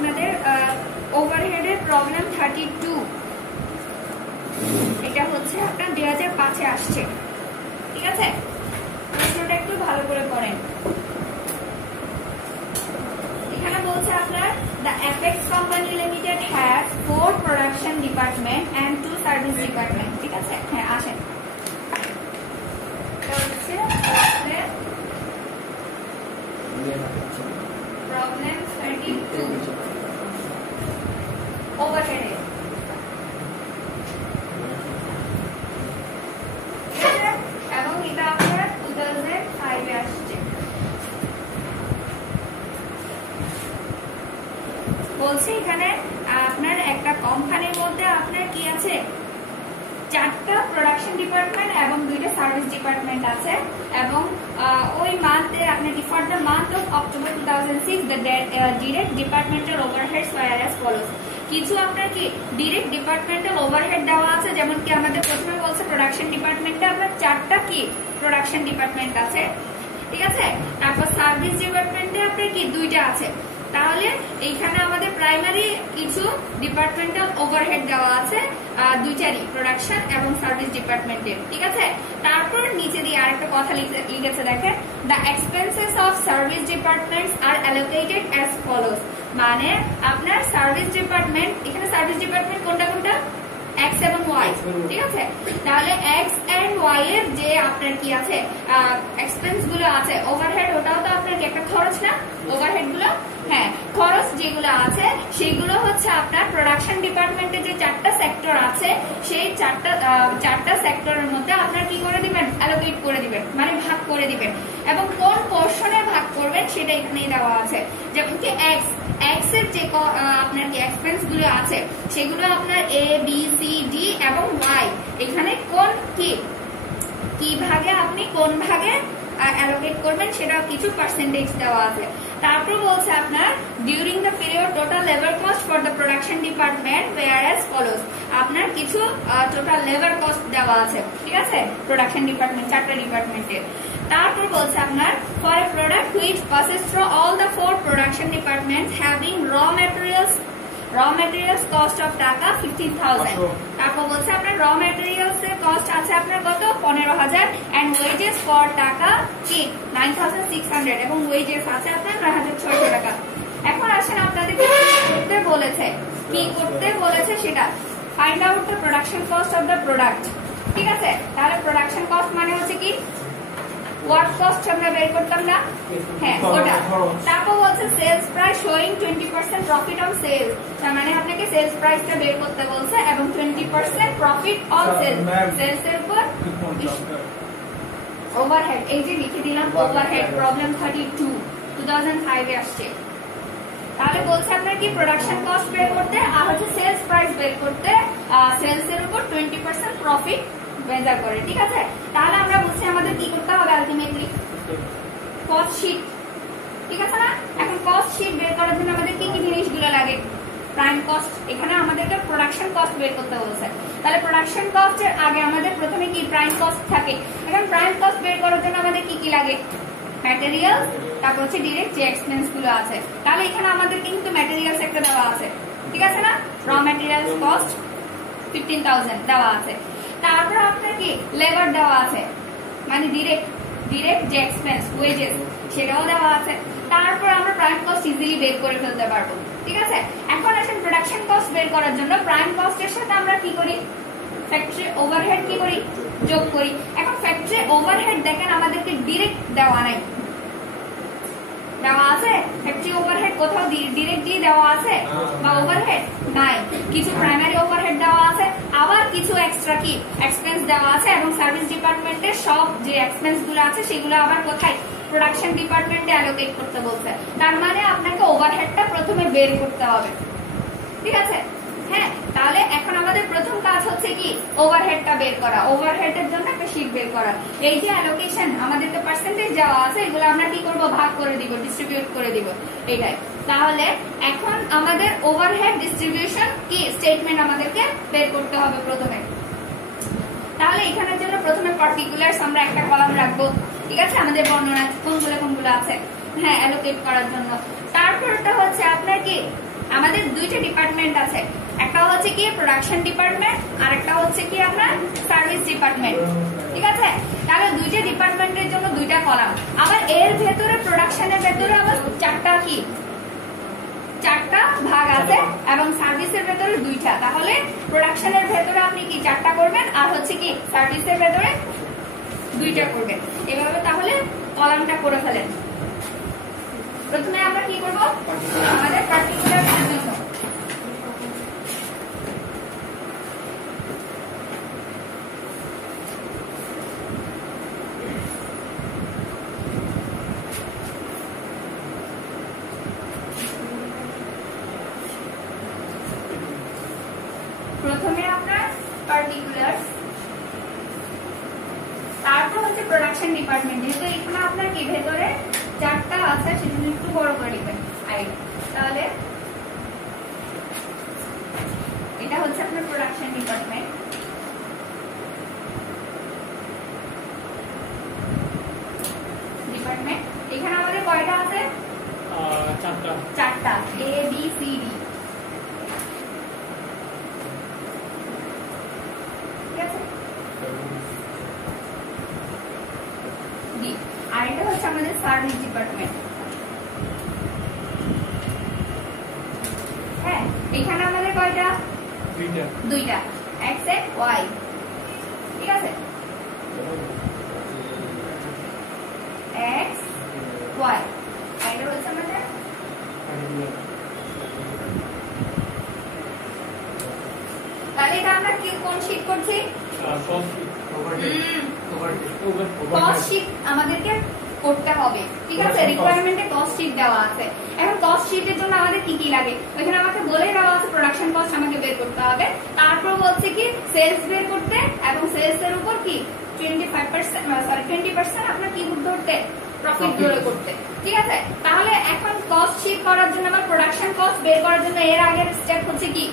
আপনাদের ওভারহেডের প্রবলেম 32, এটা হচ্ছে আপনার 2005-এ আসছে। ঠিক আছে, প্রশ্নটা একটু ভালো করে পড়েন। এখানে বলছে আপনার the Apex Company Limited has 4 production department and 2 service department। ঠিক আছে, হ্যাঁ আসেন। প্রবলেম 32 ওভারহেড এবং এটা আপনার 2005-এ আসছে। বলছি এখানে আপনার একটা কোম্পানির মধ্যে আপনার কি আছে, 4টা প্রোডাকশন ডিপার্টমেন্ট এবং 2টা সার্ভিস ডিপার্টমেন্ট আছে এবং ওই মান্থে আপনার for the month of October 2006 the direct departmental overheads were as follows. কিছু আপনার কি ডিরেক্ট ডিপার্টমেন্টাল ওভারহেড দেওয়া আছে, যেমন কি আমাদের প্রথমে বলছে প্রোডাকশন ডিপার্টমেন্টে আপনার 4টা কি প্রোডাকশন ডিপার্টমেন্ট আছে। ঠিক আছে, তারপর সার্ভিস ডিপার্টমেন্টে আপনার কি 2টা আছে। তাহলে এইখানে আমাদের প্রাইমারি কিছু ডিপার্টমেন্টাল ওভারহেড দেওয়া আছে 2টারই, প্রোডাকশন এবং সার্ভিস ডিপার্টমেন্টের। ঠিক আছে, তারপর নিচে দিয়ে আরেকটা কথা লিখেছে দেখেন, the expenses of service departments are allocated as follows. মানে আপনার সার্ভিস ডিপার্টমেন্ট, এখানে সার্ভিস ডিপার্টমেন্ট কোনটা কোনটা, X এবং Y। ঠিক আছে, তাহলে X এন্ড Y এর যে আপনার কি আছে এক্সপেন্স গুলো আছে, ওভারহেড, ওটাও তো আপনার কি একটা খরচ না, ওভারহেড গুলো, হ্যাঁ খরচ যেগুলো আছে সেগুলো হচ্ছে আপনার প্রোডাকশন ডিপার্টমেন্টে যে 4টা সেক্টর আছে সেই 4টা সেক্টরের মধ্যে আপনার কি করে দিবেন, অ্যালোকেট করে দিবেন, মানে ভাগ করে দিবেন এবং কোন পোর্শনে ভাগ করবেন সেটা এখানেই দেওয়া আছে। যেমন কি X এর যে আপনার কি এক্সপেন্স গুলো আছে সেগুলো আপনার A B C D এবং Y, এখানে কোন কি ভাগে আপনি কোন ভাগে অ্যালোকেট করবেন সেটাও কিছু পার্সেন্টেজ দেওয়া আছে। তারপর বলছে আপনার during the period total labour cost for the production department were as follows. আপনার কিছু টোটাল লেবার কস্ট দেওয়া আছে। ঠিক আছে, প্রোডাকশন ডিপার্টমেন্ট 4টা ডিপার্টমেন্টের। তারপর বলছে আপনার for a product which passes through all the 4 production departments having র ম্যাটেরিয়ালস কস্ট অফ টাকা 15,000। তারপর বলছে আপনার র ম্যাটেরিয়ালস এর কস্ট আছে আপনার কত, 15,000 এন্ড ওয়েজেস ফর টাকা কি 9,600 এবং ওয়েজেস আছে আপনার 9,600 টাকা। এখন আসেন আপনাদের করতে বলেছে, কি করতে বলেছে সেটা, find out the production cost of the product. ঠিক আছে, তাহলে প্রোডাকশন কস্ট মানে হচ্ছে কি ওয়ার্ক কস্ট আমরা বের করতাম না, হ্যাঁ ওটা। তারপর বলছে sales price showing 20% profit on sales, তার মানে আপনাকে সেলস প্রাইসটা বের করতে বলছে এবং 20% প্রফিট অন সেলস, সেলস এর উপর ওভারহেড। এই যে লিখে দিলাম ওভারহেড, প্রবলেম 32 2005-এ আসছে। তাহলে বলছে আপনার কি প্রোডাকশন কস্ট বের করতে আর হচ্ছে সেলস প্রাইস বের করতে, সেলস এর উপর 20% প্রফিট মেজার করে। ঠিক আছে, তাহলে আমরা বলছি আমাদের কি করতে হবে, আলটিমেটলি কস্ট শিট। ঠিক আছে না, এখন কস্ট শিট বের করার জন্য আমাদের কি কি জিনিসগুলো লাগে, প্রাইম কস্ট, এখানে আমাদেরকে প্রোডাকশন কস্ট বের করতে বলছে। তাহলে প্রোডাকশন কস্টের আগে আমাদের প্রথমে কি প্রাইম কস্ট থাকে। এখন প্রাইম কস্ট বের করার জন্য আমাদের কি কি লাগে, ম্যাটেরিয়ালস, তারপর হচ্ছে ডিরেক্ট যে এক্সপেন্স গুলো আছে। তাহলে এখানে আমাদের কিন্তু ম্যাটেরিয়ালস একটা দেওয়া আছে। ঠিক আছে না, র ম্যাটেরিয়ালস কস্ট 15,000 দেওয়া আছে। তারপর আপনার কি লেবার দেওয়া আছে, মানে ডিরেক্ট যে এক্সপেন্স ওয়েজেস সেটাও দেওয়া আছে। তারপর আমরা প্রাইম কস্ট ইজিলি বের করে ফেলতে পারবো। ঠিক আছে, এখন আসেন প্রোডাকশন কস্ট বের করার জন্য প্রাইম কস্টের সাথে আমরা কি করি, ফ্যাক্টরি ওভারহেড কি করি, যোগ করি। এখন ফ্যাক্টরি ওভারহেড দেখেন আমাদেরকে ডিরেক্ট দেওয়া নাই, দেওয়া আছে ফ্যাক্টরি ওভারহেড কোথাও ডিরেক্টলি দেওয়া আছে বা ওভারহেড নাই, কিছু প্রাইমারি ওভারহেড দেওয়া আছে, আবার কিছু এক্সট্রা কি এক্সপেন্স দেওয়া আছে এবং সার্ভিস ডিপার্টমেন্টের সব যে এক্সপেন্স গুলো আছে সেগুলো আবার কোথায়, প্রোডাকশন ডিপার্টমেন্টে অ্যালোকেট করতে বলছে। তার মানে আপনাকে ওভারহেডটা প্রথমে বের করতে হবে। ঠিক আছে, হ্যাঁ, তাহলে এখন আমাদের প্রথম কাজ হচ্ছে কি ওভারহেডটা বের করা, ওভারহেডের জন্য একটা শীট বের করা। এই যে অ্যালোকেশন আমাদেরকে পার্সেন্টেজ দেওয়া আছে এগুলো আমরা কি করব, ভাগ করে দিব, ডিস্ট্রিবিউট করে দিব, এটাই। তাহলে এখন আমাদের ওভারহেড ডিস্ট্রিবিউশন কি স্টেটমেন্ট আমাদেরকে বের করতে হবে প্রথমে। তাহলে এখানের জন্য প্রথমে পার্টিকুলারস আমরা একটা কলাম রাখবো। ঠিক আছে, আমাদের বর্ণনা কোনগুলো আছে, হ্যাঁ অ্যালোকেট করার জন্য। তারপরটা হচ্ছে আপনার কি আমাদের দুইটা ডিপার্টমেন্ট আছে, একটা হচ্ছে কি প্রোডাকশন ডিপার্টমেন্ট আর একটা হচ্ছে কি আপনার সার্ভিস ডিপার্টমেন্ট, ঠিক আছে। তাহলে দুইটা ডিপার্টমেন্টের জন্য দুইটা কলাম, আবার এর ভেতরে প্রোডাকশনের ভেতরে আবার চারটা ভাগ আছে এবং সার্ভিসের ভেতরে দুইটা। তাহলে প্রোডাকশনের ভেতরে আপনি কি চারটা করবেন আর হচ্ছে কি সার্ভিসের ভেতরে দুইটা করবেন, এভাবে তাহলে কলামটা করে ফেলেন। প্রথমে আমরা কি করব, আমাদের পার্টিকুলার জন্য প্রথমে আপনার পার্টিকুলার, তারপর হচ্ছে প্রোডাকশন ডিপার্টমেন্ট। যেহেতু এখানে আপনার কি ভেতরে চারটা আছে সেজন্য একটু বড় করে দিবেন। তাহলে এটা হচ্ছে আপনার প্রোডাকশন ডিপার্টমেন্ট, এখানে আমাদের কয়টা আছে? চারটা, এ বি সি ডি, ঠিক আছে। ডি, আর এটা হচ্ছে আমাদের সার্ভিস ডিপার্টমেন্ট। হ্যাঁ, এখানে আমাদের কয়টা? দুইটা, এক্স এন্ড ওয়াই, ঠিক আছে। এক্স ওয়াই, আর এটা হচ্ছে আমাদের তাহলে এটা আমরা কি কোন শীট করছি? কস্ট শীট আমাদেরকে করতে হবে, ঠিক আছে। রিকোয়ারমেন্টে কস্ট শীট দেওয়া আছে। এখন কস্ট শীটের জন্য আমাদের কি কি লাগে ওখানে আমাকে বলে দেওয়া আছে। প্রোডাকশন কস্ট আমাকে বের করতে হবে, তারপর বলছে কি সেলস বের করতে এবং সেলস এর উপর কি 20% আপনার কি ধরতে, প্রফিট ধরে করতে, ঠিক আছে। তাহলে এখন কস্ট শীট করার জন্য আমার প্রোডাকশন কস্ট বের করার জন্য এর আগের স্টেপ হচ্ছে কি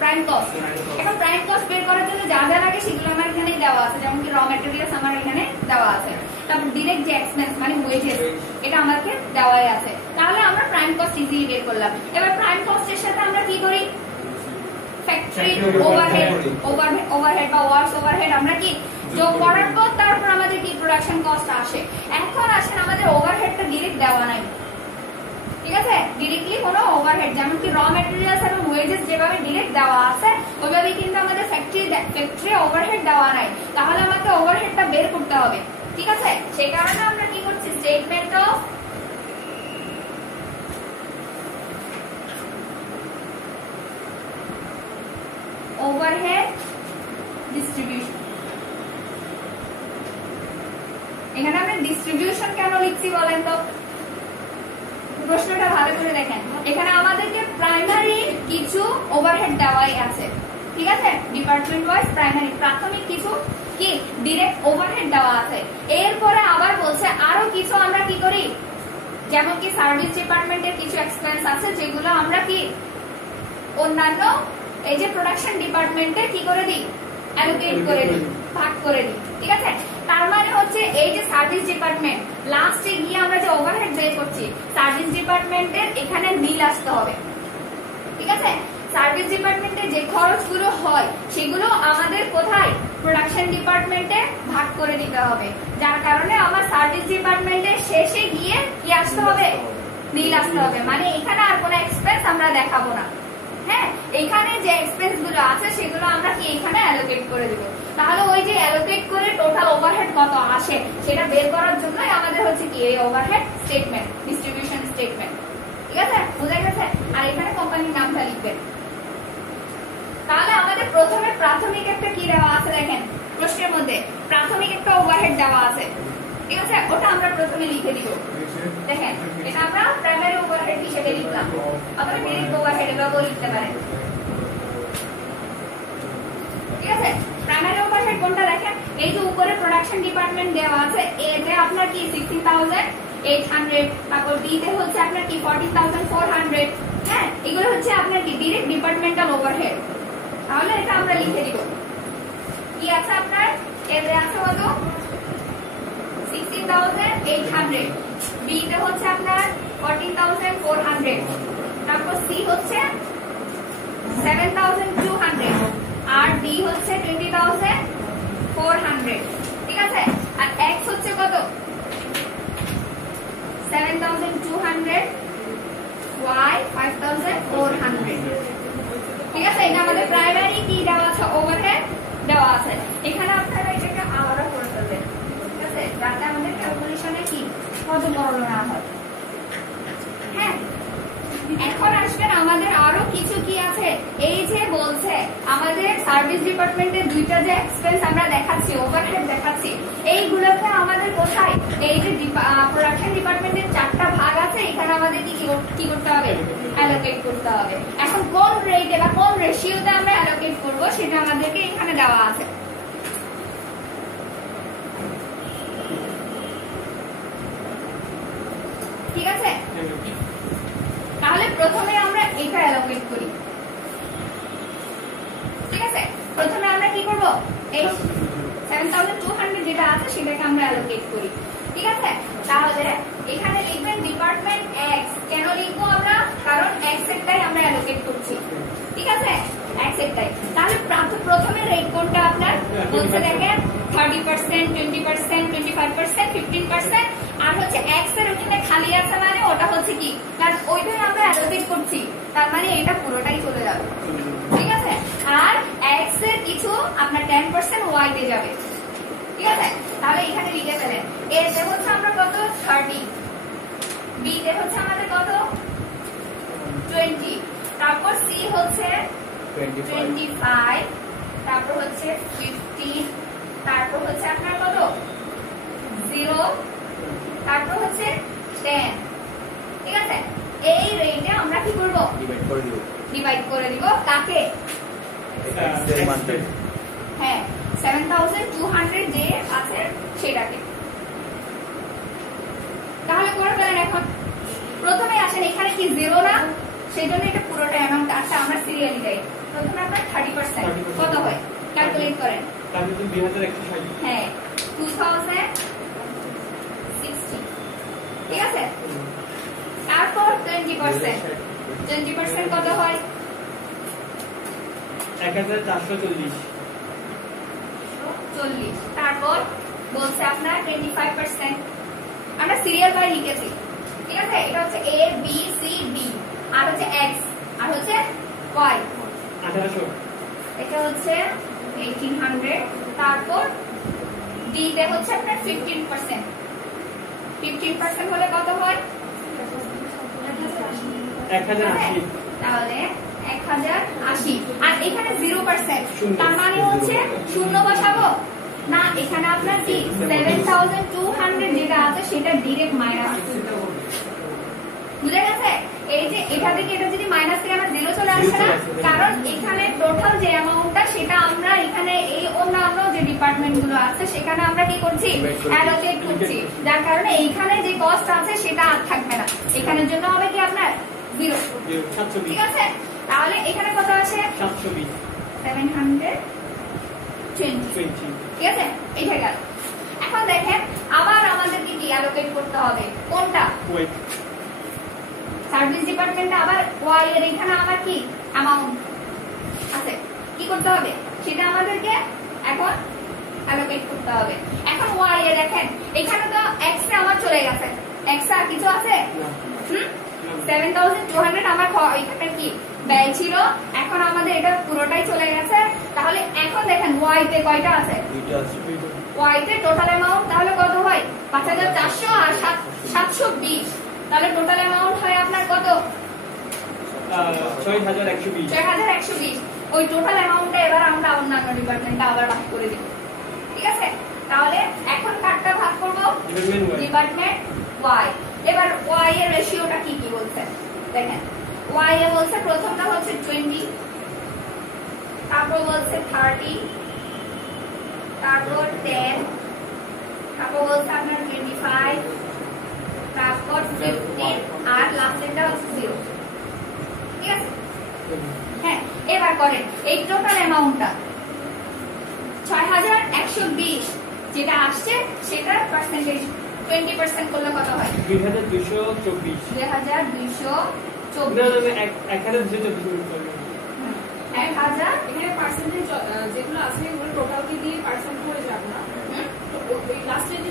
প্রাইম কস্ট। এখন প্রাইম কস্ট বের করার জন্য যা যা লাগে সেগুলো আমার এখানে দেওয়া আছে, যেমন কি র ম্যাটেরিয়ালস আমার এখানে দেওয়া আছে, তারপর ডিরেক্ট যে এক্সপেন্স মানে ওয়েজেস এটা আমাকে দেওয়াই আছে। তাহলে আমরা প্রাইম কস্ট ইজিলি বের করলাম। এবার প্রাইম কস্টের সাথে আমরা কি করি, ফ্যাক্টরি ওভারহেড বা ওয়ার্কস ওভারহেড আমরা কি যোগ করার পর তারপর আমাদের কি প্রোডাকশন কস্ট আসে। এখন আসেন আমাদের ওভারহেডটা ডিরেক্ট দেওয়া নাই, ঠিক আছে। ডিরেক্টলি কোনো ওভারহেড যেমন কি র ম্যাটেরিয়ালস এবং ওয়েজেস যেভাবে ডিরেক্ট দেওয়া আছে ওইভাবে কিন্তু আমাদের ফ্যাক্টরি ওভারহেড দেওয়া নাই। তাহলে আমাকে ওভারহেডটা বের করতে হবে, ঠিক আছে। সেই কারণে আমরা কি করছি, স্টেটমেন্ট অফ ওভারহেড ডিস্ট্রিবিউশন। এখানে আমরা ডিস্ট্রিবিউশন কেন লিখছি বলেন তো, প্রশ্নটা ভালো করে দেখেন। এখানে আমাদেরকে প্রাইমারি কিছু ওভারহেড দেওয়াই আছে, ঠিক আছে। ডিপার্টমেন্ট ওয়াইজ প্রাইমারি প্রাথমিক কিছু কি ডিরেক্ট ওভারহেড দেওয়া আছে। এরপরে আবার বলছে আরো কিছু আমরা কি করি, যেমন কি সার্ভিস ডিপার্টমেন্টের কিছু এক্সপেন্স আছে যেগুলো আমরা কি অন্যান্য এই যে প্রোডাকশন ডিপার্টমেন্টে কি করে দিই, অ্যালোকেট করে দিই, ভাগ করে দিই, ঠিক আছে। তার মানে হচ্ছে এই যে সার্ভিস ডিপার্টমেন্ট লাস্টে গিয়ে আমরা যে ওভারহেড বের করছি সার্ভিস ডিপার্টমেন্টের এখানে মিল আসতে হবে, ঠিক আছে। সার্ভিস ডিপার্টমেন্টে যে খরচগুলো হয় সেগুলো আমাদের কোথায়, প্রোডাকশন ডিপার্টমেন্টে ভাগ করে দিতে হবে, যার কারণে আমার সার্ভিস ডিপার্টমেন্টের শেষে গিয়ে কি আসতে হবে, মিল আসতে হবে। মানে এখানে আর কোনো এক্সপেন্স আমরা দেখাবো না, হ্যাঁ। এখানে যে এক্সপেন্স গুলো আছে সেগুলো আমরা কি এখানে অ্যালোকেট করে দিব। তাহলে ওই যে অ্যালোকেট করে টোটাল ওভারহেড কত আসে সেটা বের করার জন্যই আমাদের হচ্ছে কি এই ওভারহেড স্টেটমেন্ট, ডিস্ট্রিবিউশন স্টেটমেন্ট, ঠিক আছে, বুঝা গেছে। আর এখানে কোম্পানির নামটা লিখবেন। তাহলে আমাদের প্রথমে প্রাথমিক একটা কি দেওয়া আছে দেখেন প্রশ্নের মধ্যে, প্রাথমিক একটা ওভারহেড দেওয়া আছে, ঠিক আছে। ওটা আমরা প্রথমে লিখে দিব। দেখেন এটা আমরা প্রাইমারি ওভারহেড হিসেবে লিখলাম, আপনারা ডিরেক্ট ওভারহেড এভাবেও লিখতে পারেন, ঠিক আছে। প্রাইমারি ওভারহেড কোনটা দেখেন, এই যে উপরে প্রোডাকশন ডিপার্টমেন্ট দেওয়া আছে, এতে আপনার কি 60,800, তারপর বি তে হচ্ছে আপনার কি 40,400, হ্যাঁ। এগুলো হচ্ছে আপনার কি ডিরেক্ট ডিপার্টমেন্টাল ওভারহেড। তাহলে এটা আমরা লিখে দিব। কি আছে আপনার এতে আছে কত, 60,800, বি তে হচ্ছে আপনার 14,400, তারপর সি হচ্ছে 7,200 আর ডি হচ্ছে 20,400, ঠিক আছে। আর এক্স হচ্ছে কত 7,200, ওয়াই 5,400, ঠিক আছে। এটা আমাদের প্রাইমারি কি দেওয়া আছে, ওভারহেড দেওয়া আছে। এখানে আপনারা এটাকে আলাদা করে ফেলবেন, ঠিক আছে, যাতে আমাদের ক্যালকুলেশনে কি কত বড় না হয়। হ্যাঁ, এখন আসবেন আমাদের আরো কিছু কি আছে। এই যে বলছে আমাদের সার্ভিস ডিপার্টমেন্টের দুইটা যে এক্সপেন্স আমরা দেখাচ্ছি, ওভারহেড দেখাচ্ছি, এইগুলোকে আমাদের কোথায়, এই যে প্রোডাকশন ডিপার্টমেন্টের 4টা ভাগ আছে, এখানে আমাদের কি করতে হবে, অ্যালোকেট করতে হবে। এখন কোন রেটে বা কোন রেশিওতে আমরা অ্যালোকেট করব সেটা আমাদেরকে এখানে দেওয়া আছে। ঠিক আছে, তাহলে প্রথমে আমরা এটা অ্যালোকেট করি। ঠিক আছে, প্রথমে আমরা কি করব, এই 7,200 যেটা আছে সেটাকে আমরা অ্যালোকেট করি। ঠিক আছে, তাহলে এখানে লিখবেন ডিপার্টমেন্ট এক্স। কেন লিখবো আমরা, কারণ এক্স এরটাই আমরা অ্যালোকেট করছি। ঠিক আছে, এক্স এরটাই। তাহলে প্রথমে রেট কোনটা আপনার বলতে দেখেন 30%, 20%, 25%, 15%, আর হচ্ছে এক্স এর ওখানে খালি আছে মানে ওটা হচ্ছে কি, কারণ ওইটাই আমরা অ্যালোকেট করছি, তার মানে এটা পুরোটাই চলে যাবে। ঠিক আছে, আর এক্স এর কিছু আপনার 10% ওয়াই তে যাবে। ঠিক আছে, তাহলে এখানে লিখে ফেলেন। এ তে হচ্ছে আমরা কত 30, বি তে হচ্ছে আমাদের কত 20, তারপর সি হচ্ছে 25, তারপর হচ্ছে 15, তারপর হচ্ছে আপনার কত 0, তারপর হচ্ছে 10। ঠিক আছে, এই রেটে আমরা কি করব, ডিভাইড করে দিব কাকে, হ্যাঁ 7,200 যে আছে সেটাকে। তাহলে করে ফেলেন। এখন প্রথমে আসেন, এখানে কি 0 না, সেই জন্য এটা পুরোটা অ্যামাউন্ট। আচ্ছা আমরা সিরিয়ালি যাই, প্রথমে আপনার 30% কত হয় ক্যালকুলেট করেন। হ্যাঁ 2060, ঠিক আছে। তারপর 20% কত হয় 1440। তারপর বলছে আপনার 25%, আমরা সিরিয়াল বাই লিখেছি। ঠিক আছে, এটা হচ্ছে এ বি সি ডি, আর হচ্ছে এক্স, আর হচ্ছে ওয়াই 1800, এটা হচ্ছে 1800। তারপর ডি তে হচ্ছে আপনার 15%, 15% হলে কত হয় 1080, তাহলে 1080। আর এখানে 0%, তার মানে হচ্ছে শূন্য বসাবো না, এখানে আপনার কি 7,200 যেটা আছে সেটা ডিরেক্ট মাইনাস। বুঝে গেছে, এই যে এটা থেকে এটা যদি মাইনাস থেকে আমরা 0 চলে আসছে না, কারণ এখানে টোটাল যে অ্যামাউন্টটা সেটা আমরা এখানে এই অন্যান্য যে ডিপার্টমেন্ট গুলো আছে সেখানে আমরা কি করছি, অ্যালোকেট করছি, যার কারণে এইখানে যে কস্ট আছে সেটা আর থাকবে না, এখানের জন্য হবে কি আপনার 0। ঠিক আছে, তাহলে এখানে কত আছে 720, 720। ঠিক আছে, এইটা গেল। এখন দেখেন আবার আমাদেরকে কি অ্যালোকেট করতে হবে, কোনটা সার্ভিস ডিপার্টমেন্টে আবার ওয়াই এর এখানে আমার কি অ্যামাউন্ট আছে, কি করতে হবে সেটা আমাদেরকে এখন অ্যালোকেট করতে হবে। এখন ওয়াই এ দেখেন এখানে তো এক্স এ আমার চলে গেছে, এক্স আর কিছু আছে 7,200 আমার এখানে কি ব্যয় ছিল, এখন আমাদের এটা পুরোটাই চলে গেছে। তাহলে এখন দেখেন ওয়াই তে কয়টা আছে, ওয়াই তে টোটাল অ্যামাউন্ট তাহলে কত হয় 5,400 আর 720, তাহলে টোটাল অ্যামাউন্ট হয় আপনার কত 6,120। ওই টোটাল অ্যামাউন্টটা এবার আমরা অন্যান্য ডিপার্টমেন্টে আবার ভাগ করে দিব। ঠিক আছে, তাহলে এখন কাটটা ভাগ করব ডিপার্টমেন্ট ওয়াই। এবার ওয়াই এর রেশিওটা কি কি বলছে দেখেন, ওয়াই এ বলছে প্রথমটা হচ্ছে 20, তারপর বলছে 30, তারপর 10, তারপর বলছে আপনার 25, তারপর 15, আর লাস্টেরটা হচ্ছে 0। ঠিক আছে, হ্যাঁ এবার করেন এই টোটাল অ্যামাউন্টটা 6,120 যেটা আসছে সেটার পার্সেন্টেজ 20% করলে কত হয়? 2224। 2224। না 1224 করবে। 1000 এখানে পার্সেন্টেজ যেগুলো আছে এগুলো টোটালকে দিয়ে পার্সেন্ট করে যাব না। তো ওই লাস্টে যে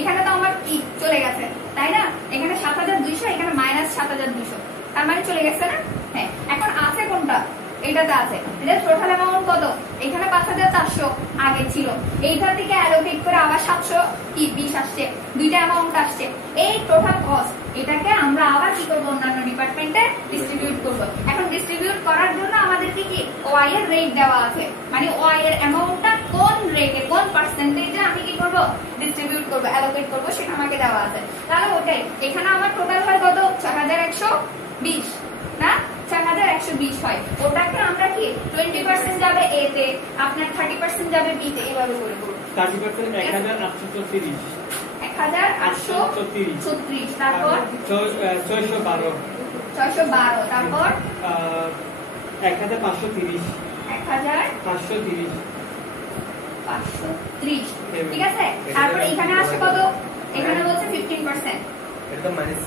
এখানে তো আমার কি চলে গেছে তাই না? এখানে 7200, এখানে -7200, তার মানে চলে গেছে না? হ্যাঁ, এখন আছে কোনটা? এইটাতে আছে। এটা টোটাল অ্যামাউন্ট কত? এখানে 5400 আগে ছিল, এইটা থেকে অ্যালোকেট করে আবার 720 আসছে, দুইটা অ্যামাউন্ট আসছে। এই টোটাল কস্ট এটাকে আমরা আবার কি করব? অন্যান্য ডিপার্টমেন্টে ডিস্ট্রিবিউট করব। এখন ডিস্ট্রিবিউট করার জন্য আমাদেরকে কি ওয়াই এর রেট দেওয়া আছে, মানে ওয়াই এর অ্যামাউন্টটা কোন রেটে কোন পার্সেন্টেজে আমি কি করব? ডিস্ট্রিবিউট করব, অ্যালোকেট করব, সেটা আমাকে দেওয়া আছে। তাহলে ওটাই এখানে আমার টোটাল হয় কত? 6120 না, 6120 হয়। ওটাকে আমরা কি 20% যাবে এ তে, আপনার 30% যাবে বি তে, এভাবে করে করব। 30% 1834। 1834, তারপর 612। 612, তারপর 1530। 1530, 530। ঠিক আছে। তারপর এখানে আসে কত? এখানে বলছে 15%। এটা মাইনাস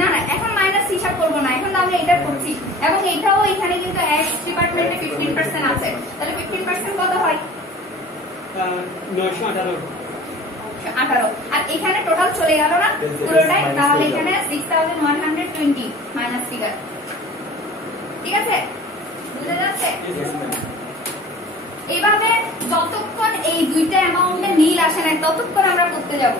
না না, এখন মাইনাস হিসাব করবো না, এখন তো আমরা এটা করছি। এবং এটাও এখানে কিন্তু এক্স ডিপার্টমেন্টে 15% আছে, তাহলে 15% কত হয়? 918। 18। আর এখানে টোটাল চলে গেল না পুরোটাই, তাহলে এখানে 6120 মাইনাস ফিগার। ঠিক আছে, বুঝা যাচ্ছে? এইভাবে যতক্ষণ এই দুইটা অ্যামাউন্টে মিল আসে না ততক্ষণ আমরা করতে যাব।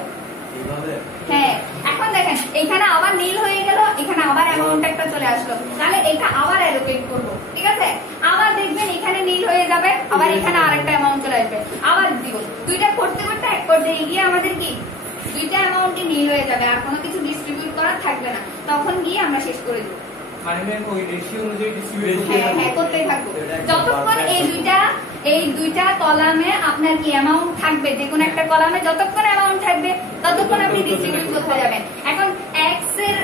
হ্যাঁ, এখন দেখেন এখানে আবার নীল হয়ে গেল, এখানে আবার অ্যামাউন্ট একটা চলে আসলো, তাহলে এটা আবার অ্যালোকেট করব। ঠিক আছে, আবার দেখবেন এখানে নীল হয়ে যাবে, আবার এখানে আরেকটা অ্যামাউন্ট চলে আসবে, আবার দিব। দুইটা করতে করতে এক পর্যায়ে গিয়ে আমাদের কি দুইটা অ্যামাউন্টই নীল হয়ে যাবে, আর কোনো কিছু ডিস্ট্রিবিউট করার থাকবে না, তখন গিয়ে আমরা শেষ করে দেব। মানে ওই রেশিও অনুযায়ী ডিস্ট্রিবিউট হ্যাঁ, করতেই থাকবো যতক্ষণ এই দুইটা কলামে আপনার কি অ্যামাউন্ট থাকবে, যে কোনো একটা কলামে যতক্ষণ অ্যামাউন্ট থাকবে ততক্ষণ আপনি ডিস্ট্রিবিউট করতে যাবেন। এখন এক্স এর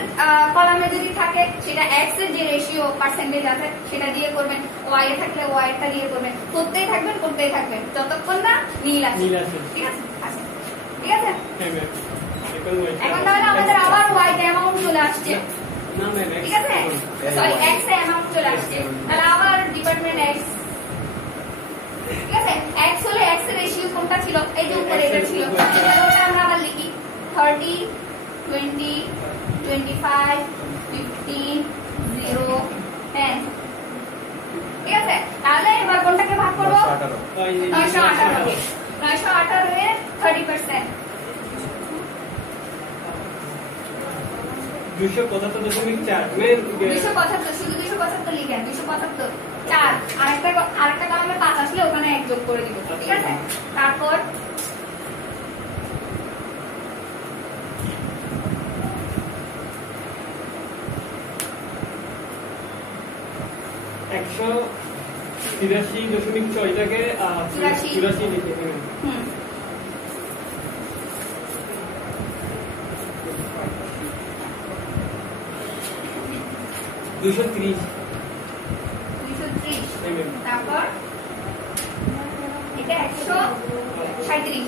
কলামে যদি থাকে সেটা এক্স এর যে রেশিও পার্সেন্টেজ আছে সেটা দিয়ে করবেন, ওয়াই এ থাকলে ওয়াই এরটা দিয়ে করবেন, করতেই থাকবেন যতক্ষণ না নীল আসে। ঠিক আছে, ঠিক আছে। এখন তাহলে আমাদের আবার ওয়াই তে অ্যামাউন্ট চলে আসছে, ঠিক আছে, সরি এক্স এ অ্যামাউন্ট চলে আসছে, তাহলে আবার ডিপার্টমেন্ট এক্স। ঠিক আছে, এক্স হলে এক্স এর রেশিও কোনটা ছিল? এই যে উপরে এটা ছিল, ওটা আমরা আবার লিখি 30 20 25 15 0 10। ঠিক আছে, তাহলে এবার কোনটাকে ভাগ করব? 918 কে। 918 এর 30%। 275.4 275, শুধু 275 লিখেন, 275 4, আরেকটা কলামে 5 আসলে ওখানে 1 যোগ করে দিব। ঠিক আছে, তারপর একশো 83.6টাকে 84 লিখে দেবেন। 230। তারপর এটা 137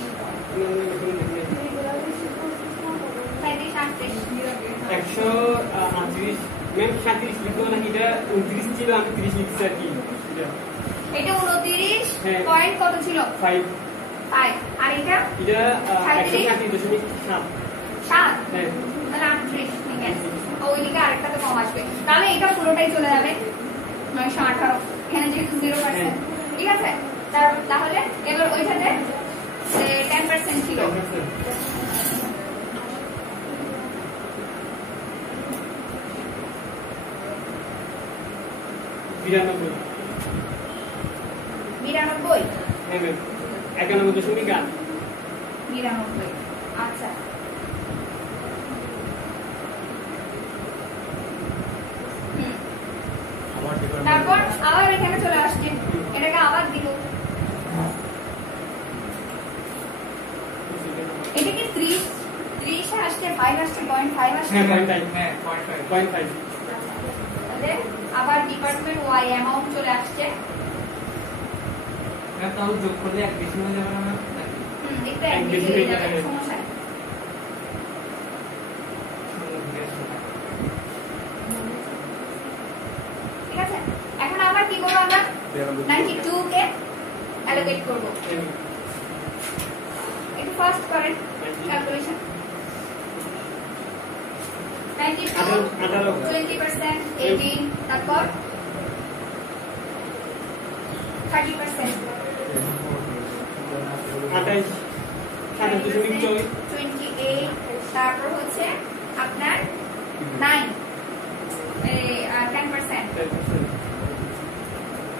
138 ম্যাম 37 লিখবো না, এটা 29 ছিল, আমি 30 লিখছি আর কি। এটা 29 পয়েন্ট কত ছিল? 5। আর এটা 137.7। হ্যাঁ, তাহলে 38 লিখেন, ওইদিকে আরেকটা তো কম আসবে, তাহলে এটা পুরোটাই চলে যাবে 918, এখানে যেহেতু 0%। ঠিক আছে, তাহলে এবার ওইটাতে 10% ছিল। 92। 92? হ্যাঁ ম্যাম, 91.8। 92, আচ্ছা। তারপর আবার এখানে চলে আসছে, এটাকে আবার দিব। এটা কি 30 আসছে, 5 আসছে, 0.5 আসছে? হ্যাঁ 0.5। তাহলে আবার ডিপার্টমেন্ট ওয়াই অ্যামাউন্ট চলে আসছে। তাও যোগ করলে এক বেশি হয়ে যাবে না? একটু এক বেশি হয়ে যাবে, সমস্যা নেই। 92 কে অ্যালোকেট করব একটু ফাস্ট করেন ক্যালকুলেশন 92 20% 18 তারপর 30% 28 তারপর হচ্ছে আপনার 9 10%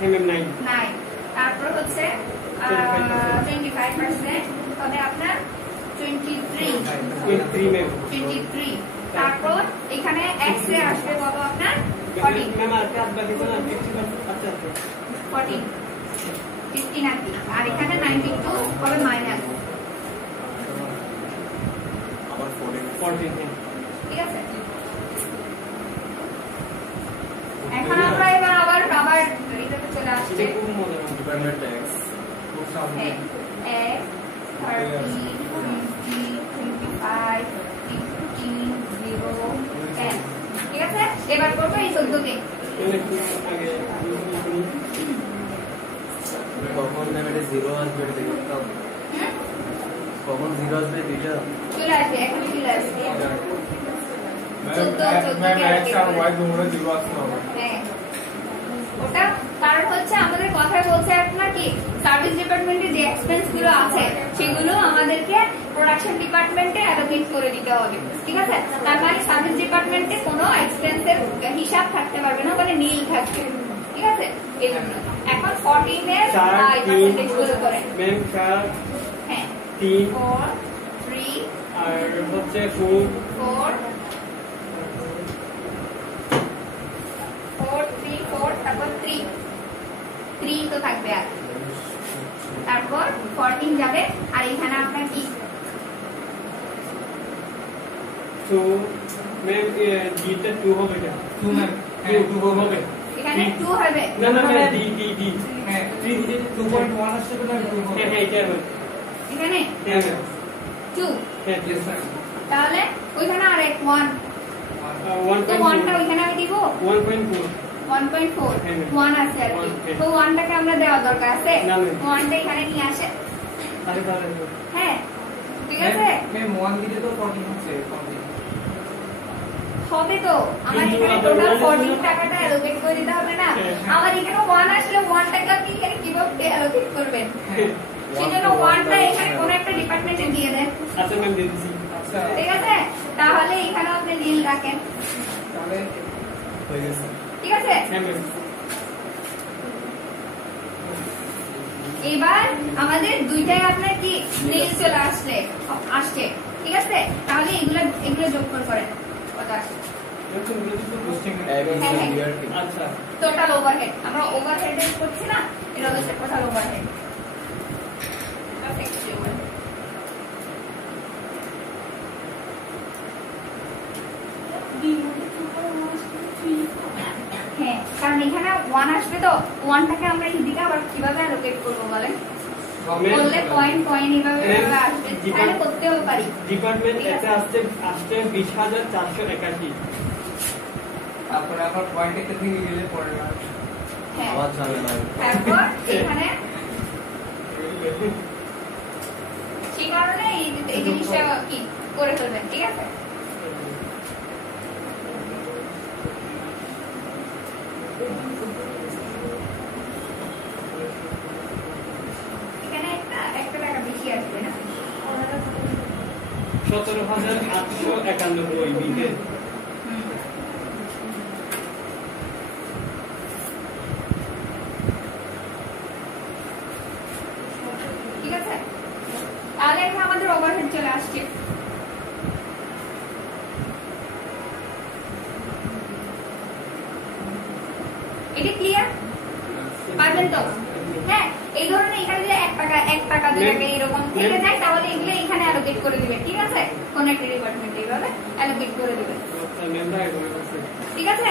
9 তারপর হচ্ছে 25% তবে আপনার 23 তারপর এখানে x এ আসবে কত আপনার 14 15 আর এখানে 92 হবে মাইনাস ঠিক আছে এখন আমরা এবার আবার রিজাল্টে চলে আসছে হ্যাঁ x 30 20 25 15 0 10 ঠিক আছে এবার করব এই 14 কে কখন না এটা 0 আসবে এটা দেখতে হবে কখন 0 আসবে দুইটা চলে আসবে এখন চলে আসবে 14 x আর y দুটোর 0 আসবে হ্যাঁ ওটা কারণ হচ্ছে আমাদের কথায় বলছে আপনার কি সার্ভিস ডিপার্টমেন্টে যে এক্সপেন্স গুলো আছে সেগুলো আমাদেরকে প্রোডাকশন ডিপার্টমেন্টে অ্যালোকেট করে দিতে হবে ঠিক আছে তার মানে সার্ভিস ডিপার্টমেন্টে কোনো এক্সপেন্সের হিসাব থাকতে পারবে না মানে নীল থাকবে ঠিক আছে এজন্য এখন 14 এর পার্সেন্টেজ গুলো করেন ম্যাম 4 হ্যাঁ 3 4 3 আর হচ্ছে 4 তারপর 3 তো থাকবে আর তারপর 14 যাবে আর এখানে আপনার কি তো ম্যাম ডিটা 2 হবে না 2 ম্যাম 2 হবে এখানে 2 হবে না না ডি হ্যাঁ 3 যে 2.1 আসছে তো 2 হবে হ্যাঁ এটা হবে এখানে হ্যাঁ 2 হ্যাঁ yes sir তাহলে ওইখানে আর এক 1 তো 1 টা ওইখানে আমি দিব 1.4 1.4 1 আছে আর কি তো 1 টাকে আমরা দেওয়া দরকার আছে 1 টা এখানে নিয়ে আসে তাহলে হ্যাঁ ঠিক আছে ম্যাম 1 দিলে তো 14 হচ্ছে 14 হবে তো আমার এখানে টোটাল 14 টাকাটা অ্যালোকেট করে দিতে হবে না আমার এখানে 1 আসলে 1 টাকা আপনি এখানে কিভাবে অ্যালোকেট করবেন সেজন্য 1 টা এখানে কোন একটা ডিপার্টমেন্টে দিয়ে দেন আচ্ছা ম্যাম দিয়ে দিছি আচ্ছা ঠিক আছে তাহলে এখানে আপনি নীল রাখেন তাহলে হয়ে গেছে ঠিক আছে হ্যাঁ ম্যাম এবার আমাদের দুইটাই আপনার কি নীল চলে আসছে ঠিক আছে তাহলে এগুলো যোগ করেন কত আসছে আচ্ছা টোটাল ওভারহেড আমরা ওভারহেড করছি না এটা হচ্ছে টোটাল ওভারহেড হ্যাঁ কারণ এখানে 1 আসবে তো 1 টাকে আমরা এদিকে আবার কিভাবে অ্যালোকেট করবো বলেন বললে পয়েন্ট এইভাবে আসবে তাহলে করতেও পারি ডিপার্টমেন্ট এতে আসছে 20481 তারপরে আবার পয়েন্ট একটা থেকে গেলে পড়ে না হ্যাঁ আবার চলে না তারপর এখানে সেই কারণে এই জিনিসটা কি করে ফেলবেন ঠিক আছে এখানে একটা টাকা বেশি আসবে না 17891 বিকে ঠিক আছে তাহলে এখন আমাদের ওভারহেড চলে আসছে এটা ক্লিয়ার পারবেন তো হ্যাঁ এই ধরনের এখানে যে 1 টাকা 2 টাকা এরকম থেকে যায় তাহলে এগুলো এখানে অ্যালোকেট করে দিবেন ঠিক আছে কোন একটা ডিপার্টমেন্টে এইভাবে অ্যালোকেট করে দিবেন ঠিক আছে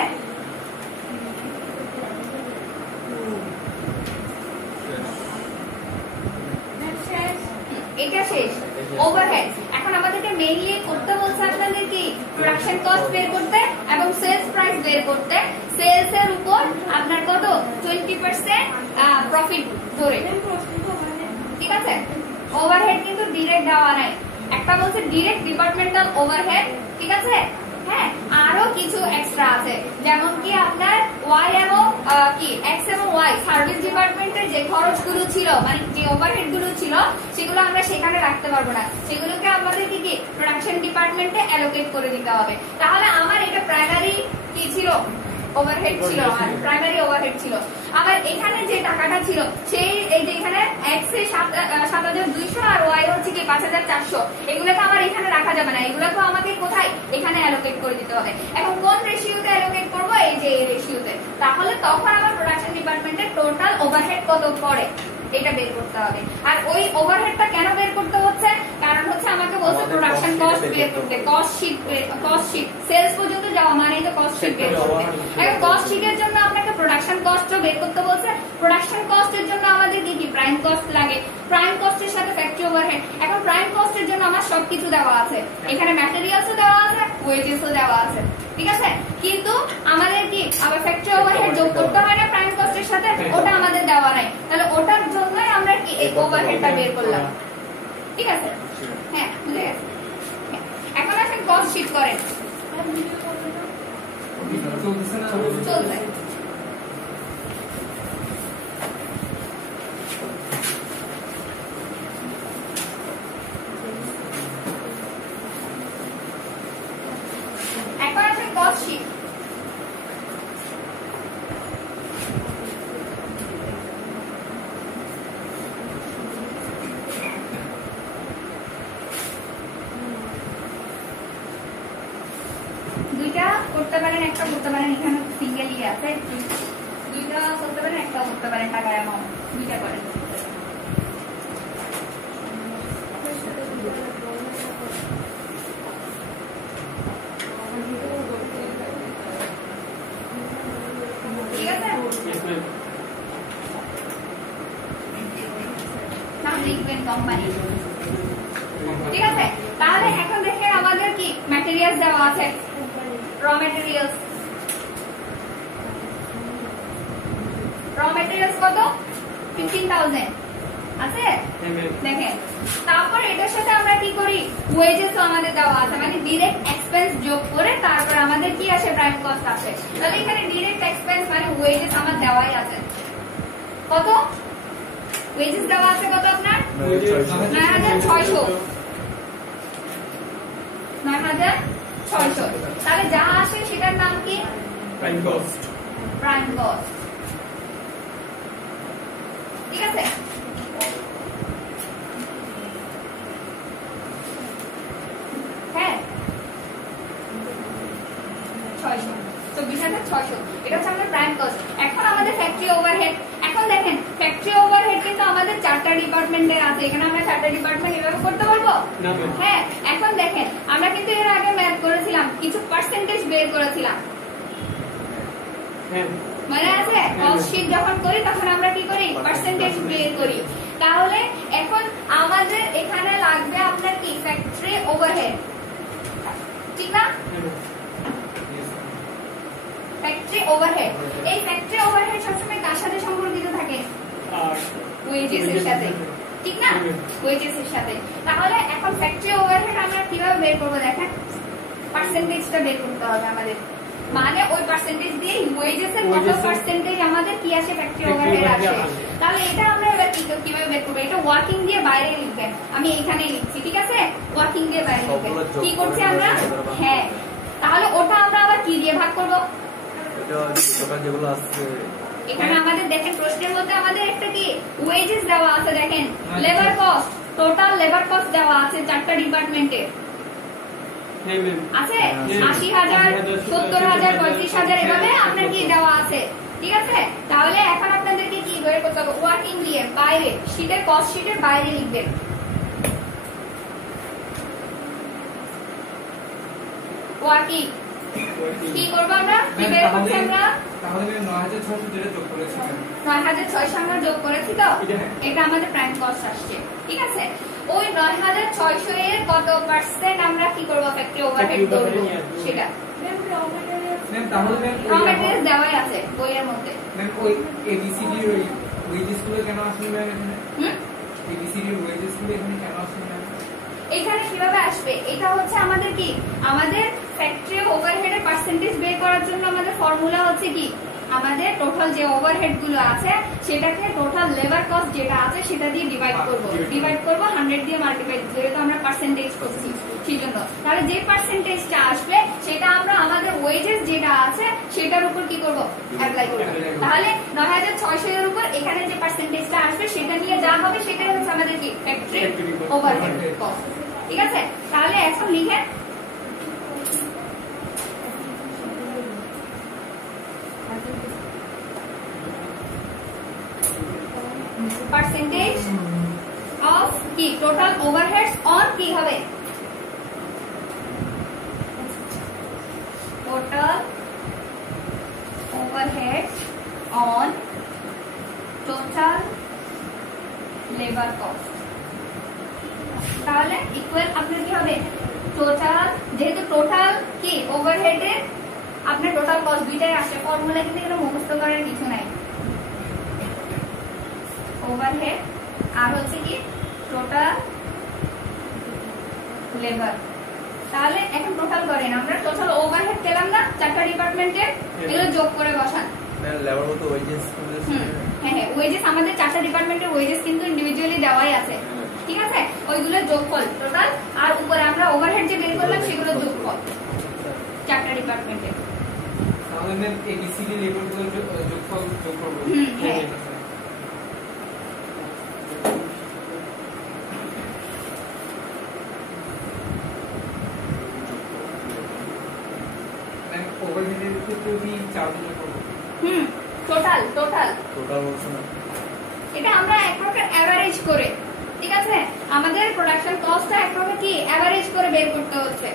এটা শেষ ওভারহেড এখন আমাদেরকে মেইনলি করতে বলছে আপনাদের কি প্রোডাকশন কস্ট বের করতে এবং সেলস প্রাইস বের করতে সেলস এর উপর আপনার কত 20% প্রফিট ধরে, ঠিক আছে? ওভারহেড কিন্তু ডিরেক্ট দেওয়া নাই, একটা বলছে ডিরেক্ট ডিপার্টমেন্টাল ওভারহেড, ঠিক আছে? হ্যাঁ, আরো কিছু এক্সট্রা আছে, যেমন কি আপনার ওয়াই এবং কি এক্স এবং ওয়াই সার্ভিস ডিপার্টমেন্টের যে খরচগুলো ছিল, মানে যে ওভারহেড গুলো ছিল, সেগুলো আমরা সেখানে রাখতে পারবো না, সেগুলোকে আমাদের কি প্রোডাকশন ডিপার্টমেন্টে অ্যালোকেট করে দিতে হবে। তাহলে আমার এটা প্রাইমারি কি ছিল, ওভারহেড ছিল, প্রাইমারি ওভারহেড ছিল। আবার এখানে যে টাকাটা ছিল সেই এই যে এখানে এক্স এ 7,200 আর ওয়াই হচ্ছে কি 5,400, এগুলোকে আমার এখানে রাখা যাবে না, এগুলোকে আমাকে কোথায় এখানে অ্যালোকেট করে দিতে হবে। এখন কোন রেশিওতে অ্যালোকেট করবো, এই যে এই রেশিওতে। তাহলে তখন আমার প্রোডাকশন ডিপার্টমেন্টের টোটাল ওভারহেড কত পড়ে এটা বের করতে হবে। আর ওই ওভারহেডটা কেন বের করতে হচ্ছে, কারণ হচ্ছে আমাকে বলছে প্রোডাকশন কস্ট বের করতে, কস্ট শিট সেলস পর্যন্ত যাওয়া মানে তো কস্ট শিট বের করতে। এখন কস্ট শিটের জন্য আপনাকে প্রোডাকশন কস্টও বের করতে বলছে। প্রোডাকশন কস্টের জন্য আমাদের কি কি প্রাইম কস্ট লাগে, প্রাইম কস্টের সাথে ফ্যাক্টরি ওভারহেড। এখন প্রাইম কস্টের জন্য আমার সবকিছু দেওয়া আছে, এখানে ম্যাটেরিয়ালসও দেওয়া আছে, ওয়েজেসও দেওয়া আছে, ঠিক আছে? কিন্তু আমাদের কি আবার ফ্যাক্টরি ওভারহেড যোগ করতে হয় না প্রাইম কস্টের সাথে, ওটা আমাদের দেওয়া নাই, তাহলে ওটার জন্যই আমরা কি এই ওভারহেডটা বের করলাম, ঠিক আছে? হ্যাঁ, বুঝে গেছে। এখন আসেন কস্ট শিট করেন, চলছে। এখন আসেন কস্ট শিট। দুইটা করতে পারেন, একটা করতে পারেন, এখানে সিঙ্গেলই আছে, দুইটা করতে পারেন, একটা করতে পারেন, টাকার অ্যামাউন্ট দুইটা করেন। ঠিক আছে, নাম লিখবেন কোম্পানি, ঠিক আছে? তাহলে এখন দেখেন আমাদের কি ম্যাটেরিয়ালস দেওয়া আছে, র ম্যাটেরিয়ালস কত 15,000 আছে, দেখেন। তারপর এটার সাথে আমরা কি করি, ওয়েজেস আমাদের দেওয়া আছে, মানে ডিরেক্ট এক্সপেন্স যোগ করে তারপর আমাদের কি আসে, প্রাইম কস্ট আসে। তাহলে এখানে ডিরেক্ট এক্সপেন্স মানে ওয়েজেস আমার দেওয়াই আছে, কত ওয়েজেস দেওয়া আছে, কত আপনার 9,600, 9,600। তাহলে যা আসে সেটার নাম কি, প্রাইম কস্ট, প্রাইম কস্ট, ঠিক আছে? হ্যাঁ, 600, 24,600, এটা হচ্ছে আমাদের প্রাইম কস্ট। এখন আমাদের ফ্যাক্টরি ওভারহেড। এখন দেখেন ফ্যাক্টরি ওভারহেড কিন্তু আমাদের 4টা ডিপার্টমেন্টের আছে, এখানে আমরা 4টা ডিপার্টমেন্ট এভাবে করতে পারবো। হ্যাঁ, এখন দেখেন আমরা কিন্তু এর আগে ম্যাথ করেছিলাম, কিছু পার্সেন্টেজ বের করেছিলাম, মনে আছে? কস্ট শিট যখন করি তখন আমরা কি করি, পার্সেন্টেজ বের করি। তাহলে এখন আমাদের এখানে লাগবে আপনার কি, ফ্যাক্টরি ওভারহেড, ঠিক না? ফ্যাক্টরি ওভারহেড, এই ফ্যাক্টরি ওভারহেড সবসময় কার সাথে সম্পর্কিত থাকে, ওয়েজেস এর সাথে, ঠিক না? ওয়েজেস এর সাথে। তাহলে এখন ফ্যাক্টরি ওভারহেড আমরা কিভাবে বের করবো, দেখেন পার্সেন্টেজটা বের করতে হবে আমাদের, মানে ওই পার্সেন্টেজ দিয়ে ওয়েজেস এর কত পার্সেন্টেজ আমাদের কি আসে, ফ্যাক্টরি ওভারহেড আসে। তাহলে এটা আমরা এবার কিভাবে বের করবো, এটা ওয়ার্কিং দিয়ে বাইরে লিখবেন, আমি এখানে লিখছি, ঠিক আছে? ওয়ার্কিং দিয়ে বাইরে লিখবেন, কি করছি আমরা? হ্যাঁ, তাহলে ওটা আমরা আবার কি দিয়ে ভাগ করবো, যেগুলো আছে এখানে আমাদের দেখেন প্রশ্নের মধ্যে আমাদের একটা কি ওয়েজেস দেওয়া আছে, দেখেন labour cost, total labour cost দেওয়া আছে 4টা ডিপার্টমেন্টে আছে, 80,000, 70,000, 35,000 এভাবে আপনার কি দেওয়া আছে, ঠিক আছে? তাহলে এখন আপনাদেরকে কি বের করতে হবে, ওয়ার্কিং দিয়ে বাইরে, শীটের কস্ট শীটের বাইরে লিখবেন, ওয়ার্কিং কি করবো আমরা, কি বের করছি আমরা, তাহলে 9,600 যেটা যোগ করেছি, 9,600 আমরা যোগ করেছি, তো এটা আমাদের প্রাইম কস্ট আসছে, ঠিক আছে? ওই 9600 এর কত পার্সেন্ট আমরা কি করব ফ্যাক্টরি ওভারহেড করব সেটা ম্যাম তাহলে র ম্যাটেরিয়ালস দেওয়াই আছে বইয়ের মধ্যে। ম্যাম ওই এবিসিডি এর ওই ওয়েজেস গুলো কেন আসলে ম্যাম এখানে এবিসিডি এর ওয়েজেস গুলো এখানে কেন আসলে ম্যাম এখানে কিভাবে আসবে? এটা হচ্ছে আমাদের কি আমাদের ফ্যাক্টরি ওভারহেডের পার্সেন্টেজ বের করার জন্য আমাদের ফর্মুলা হচ্ছে কি আমাদের টোটাল যে ওভারহেড গুলো আছে সেটাকে টোটাল লেবার কস্ট যেটা আছে সেটা দিয়ে ডিভাইড করব 100 দিয়ে মাল্টিপ্লাই যেহেতু আমরা পার্সেন্টেজ করছি সেজন্য। তাহলে যে পার্সেন্টেজটা আসবে সেটা আমরা আমাদের ওয়েজেস যেটা আছে সেটার উপর কি করব অ্যাপ্লাই করব। তাহলে 9600 এর উপর এখানে যে পার্সেন্টেজটা আসবে সেটা নিয়ে যা হবে সেটাই হচ্ছে আমাদের কি ফ্যাক্টরি ওভারহেড কস্ট। ঠিক আছে, তাহলে এখন লিখে percentage of কি total overheads on কি হবে total overheads on total labor cost। তাহলে ইকুয়াল আপনার কি হবে টোটাল যেহেতু টোটাল কি ওভারহেডের আপনার টোটাল কস্ট দুইটাই আসে ফর্মুলা কিন্তু এগুলো মুখস্থ করার কিছু নাই ওভারহেড আর হচ্ছে কি টোটাল লেবার। তাহলে এখন টোটাল করেন আমরা টোটাল ওভারহেড পেলাম না চারটা ডিপার্টমেন্টে এগুলো যোগ করে বসান। ম্যাম লেবার মতো ওয়েজেস হ্যাঁ হ্যাঁ ওয়েজেস আমাদের চারটা ডিপার্টমেন্টের ওয়েজেস কিন্তু ইন্ডিভিজুয়ালি দেওয়াই আছে ঠিক আছে ওইগুলো যোগফল টোটাল আর উপরে আমরা ওভারহেড যে বের করলাম সেগুলো যোগফল চারটা ডিপার্টমেন্টে। তাহলে ম্যাম এবিসিডি লেবার গুলো যোগফল যোগ করব। হ্যাঁ ম্যাম ওভারহেডের ক্ষেত্রে কি চার্জ যোগ করব? টোটাল টোটাল টোটাল বলছো না এটা আমরা এক প্রকার এভারেজ করে ঠিক আছে আমাদের প্রোডাকশন কস্টটা এক প্রকার কি এভারেজ করে বের করতে হচ্ছে।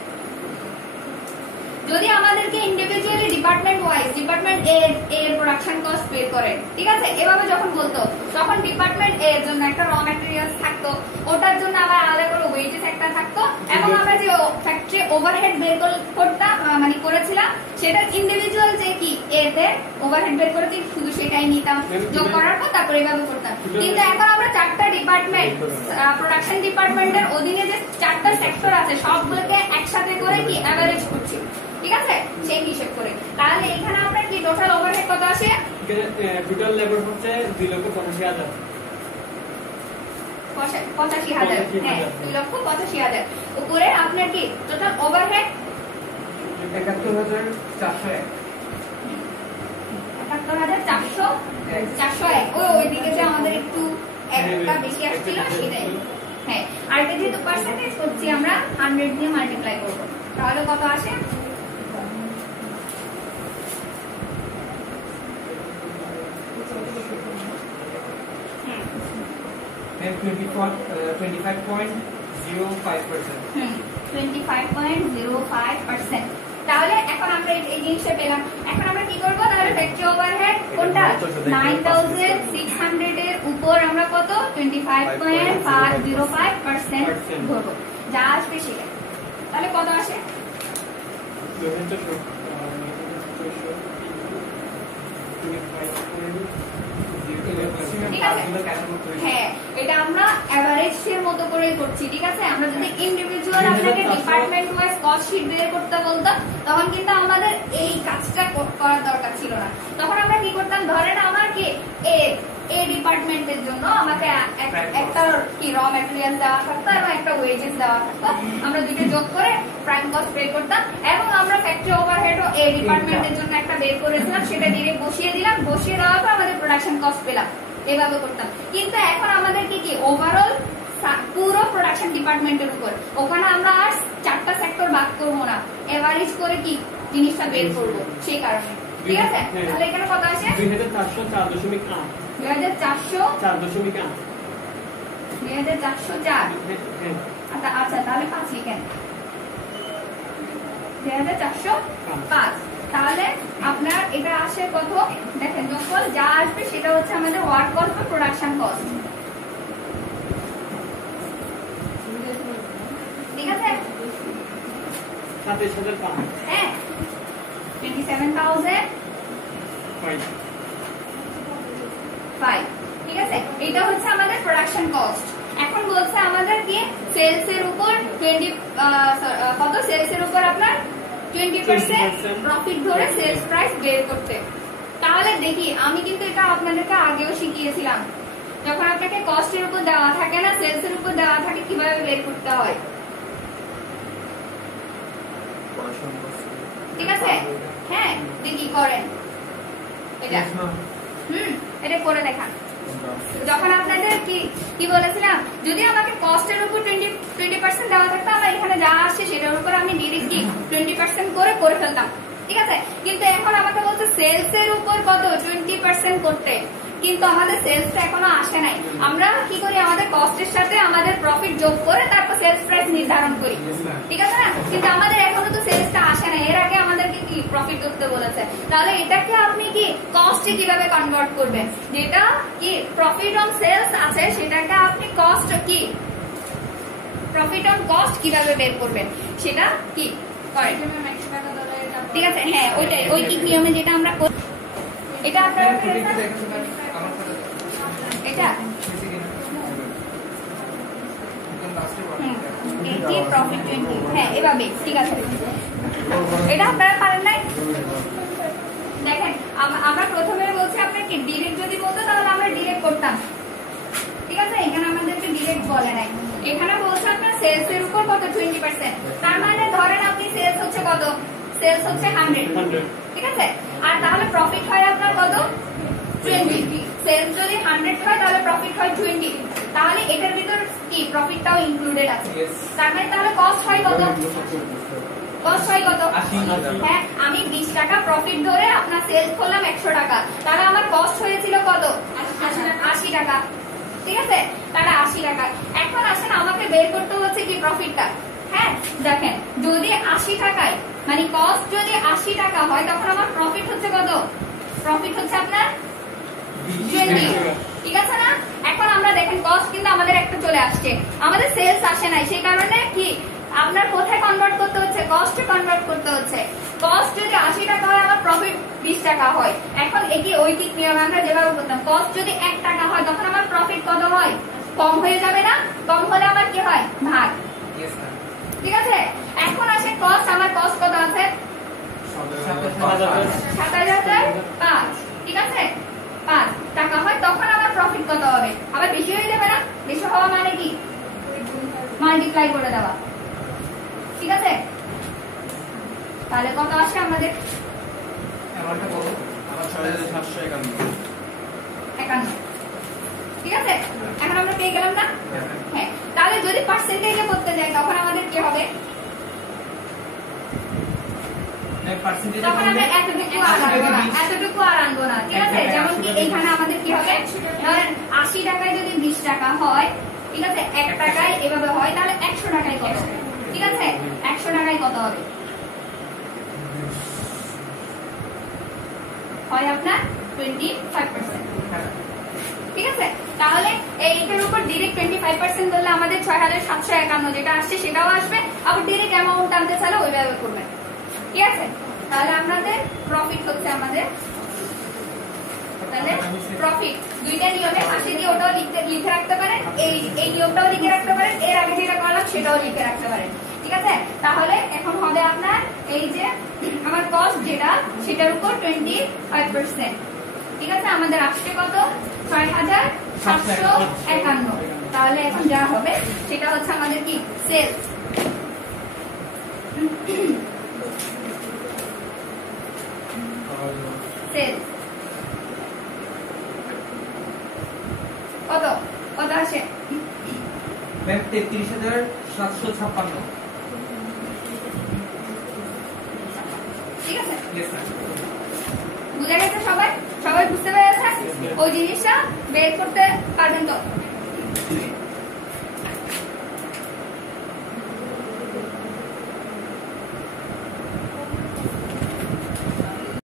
যদি আমাদেরকে ইন্ডিভিজুয়ালি ডিপার্টমেন্ট ওয়াইজ ডিপার্টমেন্ট এ এর প্রোডাকশন কস্ট বের করেন ঠিক আছে এভাবে যখন বলতো তখন ডিপার্টমেন্ট এ এর জন্য একটা র ম্যাটেরিয়ালস থাকতো ওটার জন্য আবার আলাদা করে ওয়েজেস একটা থাকতো এবং আমরা যে ফ্যাক্টরি ওভারহেড বের করতাম মানে করেছিলাম সেটা ইন্ডিভিজুয়াল যে কি এতে ওভারহেড বের করেছি শুধু সেটাই নিতাম যোগ করার পর তারপর এইভাবে করতাম। কিন্তু এখন আমরা চারটা ডিপার্টমেন্ট প্রোডাকশন ডিপার্টমেন্টের অধীনে যে চারটা সেক্টর আছে সবগুলোকে একসাথে করে কি এভারেজ করছি ঠিক আছে সেই হিসেব করে। তাহলে এখানে আমরা কি টোটাল ওভারহেড কত আসে টোটাল লেবার হচ্ছে 2,85,000 85,000 হ্যাঁ 2,85,000 উপরে আপনার কি টোটাল ওভারহেড 71,401 71,401 ওইদিকে যে আমাদের একটু একটা বেশি আসছিল সেটাই হ্যাঁ আর এটা যেহেতু পার্সেন্টেজ করছি আমরা 100 দিয়ে মাল্টিপ্লাই করব তাহলে কত আসে 25.05%। তাহলে এখন আমরা এই জিনিসটা পেলাম এখন আমরা কি করব তাহলে ফ্যাক্টরি ওভারহেড কোনটা 9600 এর উপর আমরা কত 25.505% ধরব যা আসবে সেটা তাহলে কত আসে হ্যাঁ এটা আমরা এভারেজ এর মতো করে করছি ঠিক আছে আমরা যদি ইন্ডিভিজুয়াল আপনাকে ডিপার্টমেন্ট ওয়াইজ কস্ট শীট বের করতে বলতাম তখন কিন্তু আমাদের এই কাজটা করার দরকার ছিল না তখন আমরা কি করতাম ধরেন আমার কি এ ডিপার্টমেন্টের জন্য আমাকে একটা কি র ম্যাটেরিয়াল দেওয়া থাকতো এবং একটা ওয়েজেস দেওয়া থাকতো আমরা দুটো যোগ করে প্রাইম কস্ট বের করতাম এবং আমরা ফ্যাক্টরি ওভারহেডও এ ডিপার্টমেন্টের জন্য একটা বের করেছিলাম সেটা ডিরেক্ট বসিয়ে দিলাম বসিয়ে দেওয়ার পর আমাদের প্রোডাকশন কস্ট পেলাম এভাবে করতাম। কিন্তু এখন আমাদের কি ওভারঅল পুরো প্রোডাকশন ডিপার্টমেন্টের উপর ওখানে আমরা আর চারটা সেক্টর ভাগ করবো না এভারেজ করে কি জিনিসটা বের করবো সেই কারণে ঠিক আছে তাহলে এখানে কত আসে 2404.8 আচ্ছা তাহলে 5 লিখেন 2405 তাহলে আপনার এটা আসে কত দেখেন যোগফল যা আসবে সেটা হচ্ছে আমাদের ওয়ার্ক কস্ট বা প্রোডাকশন কস্ট 27,000 কম। হ্যাঁ 27,005, ঠিক আছে। এটা হচ্ছে আমাদের প্রোডাকশন কস্ট। এখন বলছে আমাদের কি সেলস এর উপর 20 কত, সেলস এর উপর আপনার 20% প্রফিট ধরে সেলস প্রাইস বের করতে। তাহলে দেখি, আমি কিন্তু এটা আপনাদেরকে আগেও শিখিয়েছিলাম, যখন আপনাকে কস্টের উপর দেওয়া থাকে না, সেলস এর উপর দেওয়া থাকে, কিভাবে বের করতে হয়, ঠিক আছে। হ্যাঁ দেখি করেন এটা, এটা করে দেখান। যখন আপনাদের কি বলেছিলাম, যদি আমাকে কস্টের উপর 20% দেওয়া থাকতো, আমার এখানে যা আসছে সেটার উপর আমি ডিরেক্ট 20% করে ফেলতাম, ঠিক আছে। কিন্তু এখন আমাকে বলছে সেলস এর উপর কত 20% করতে, কিন্তু আমাদের সেলসটা এখনো আসে নাই। আমরা কি করি, আমাদের কস্টের সাথে আমাদের প্রফিট যোগ করে তারপর সেলস প্রাইস নির্ধারণ করি, ঠিক আছে না। কিন্তু আমাদের এখনো তো সেলসটা আসে নাই, এর আগে আমাদেরকে কি প্রফিট করতে বলেছে। তাহলে এটাকে আপনি কি কস্টে কিভাবে কনভার্ট করবেন, যেটা কি প্রফিট অন সেলস আছে সেটাকে আপনি কস্ট কি প্রফিট অন কস্ট কিভাবে বের করবেন সেটা কি করেন, ঠিক আছে। হ্যাঁ ওইটাই, ওই কি নিয়মে যেটা আমরা এটা আপনারা এটা প্রফিট 20, হ্যাঁ এভাবে, ঠিক আছে। এটা আপনারা পারেন নাই, দেখেন আমরা প্রথমে বলছি আপনাকে ডিরেক্ট যদি বলতো তাহলে আমরা ডিরেক্ট করতাম, ঠিক আছে। এখানে আমাদেরকে ডিরেক্ট বলে নাই, এখানে বলছে আপনার সেলস এর উপর কত 20%, তার মানে ধরেন আপনি সেলস হচ্ছে কত, সেলস হচ্ছে 100, ঠিক আছে। আর তাহলে প্রফিট হয় আপনার কত 20, সেলস যদি 100 হয় তাহলে প্রফিট হয় 20, তাহলে এটার ভিতর কি প্রফিটটাও ইনক্লুডেড আছে। তার মানে তাহলে কস্ট হয় কত, কস্ট হয় কত, হ্যাঁ আমি 20 টাকা প্রফিট ধরে আপনার সেলস করলাম 100 টাকা, তাহলে আমার কস্ট হয়েছিল কত 80 টাকা, ঠিক আছে। তাহলে 80 টাকা। এখন আসেন আমাকে বের করতে হচ্ছে কি প্রফিটটা। হ্যাঁ দেখেন, যদি 80 টাকায় মানে কস্ট যদি 80 টাকা হয় তখন আমার প্রফিট হচ্ছে কত, প্রফিট হচ্ছে আপনার 20, ঠিক আছে না। এখন আমরা দেখেন কস্ট কিন্তু আমাদের একটা চলে আসছে, আমাদের সেলস আসে নাই, সেই কারণে কি আপনার কোথায় কনভার্ট করতে হচ্ছে, কস্টে কনভার্ট করতে হচ্ছে। কস্ট যদি 80 টাকা হয় আমার প্রফিট 20 টাকা হয়। এখন একই ঐকিক নিয়ম আমরা যেভাবে করতাম, কস্ট যদি 1 টাকা হয় তখন আমার প্রফিট কত হয়, কম হয়ে যাবে না, কম হলে আমার কি হয় ভাগ, ঠিক আছে। এখন আসে কস্ট, আমার কস্ট কত আছে 7,005, ঠিক আছে 5 টাকা হয়, তখন আমার প্রফিট কত হবে, আবার বেশি হয়ে যাবে না, বেশি হওয়া মানে কি মাল্টিপ্লাই করে দেওয়া, ঠিক আছে। তাহলে কত আসে আমাদের 51, ঠিক আছে। এখন আমরা পেয়ে গেলাম না, হ্যাঁ। তাহলে যদি পার্সেন্টেজে করতে যাই তখন আমাদের কি হবে, তখন আমরা এতটুকু আর আনবো না, ঠিক আছে। যেমন কি এখানে আমাদের কি হবে, ধরেন 80 টাকায় যদি 20 টাকা হয়, ঠিক আছে, 1 টাকায় এভাবে হয়, তাহলে 100 টাকায় কত হবে, ঠিক আছে। 100 টাকায় কত হবে, হয় আপনার 25%, ঠিক আছে। তাহলে এইটার উপর ডিরেক্ট 25% ধরলে আমাদের 6,751 যেটা আসছে সেটাও আসবে, আবার ডিরেক্ট অ্যামাউন্ট আনতে চাইলে ওইভাবে করবেন, ঠিক আছে। তাহলে আমাদের প্রফিট হচ্ছে আমাদের, তাহলে প্রফিট দুইটা নিয়মে পাশে দিয়ে ওটাও লিখে রাখতে পারেন, এই নিয়মটাও লিখে রাখতে পারেন, এর আগে যেটা করলাম সেটাও লিখে রাখতে পারেন, ঠিক আছে। তাহলে এখন হবে আপনার এই যে আমার কস্ট যেটা সেটার উপর 25%, ঠিক আছে। আমাদের আসছে কত 6,751, তাহলে এখন যা হবে সেটা হচ্ছে আমাদের কি সেলস, সেলস কত কত আসে 33,756, ঠিক আছে। বুঝে গেছে সবাই, সবাই বুঝতে পেরেছে, ওই জিনিসটা বের করতে পারবেন তো।